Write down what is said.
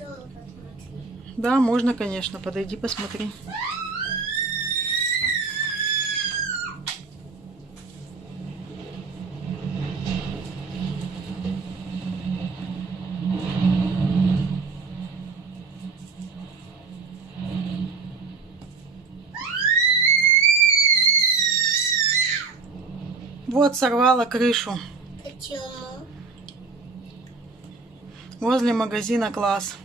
тоже посмотри. Да, можно, конечно. Подойди, посмотри. Вот сорвала крышу Почему? возле магазина «Класс».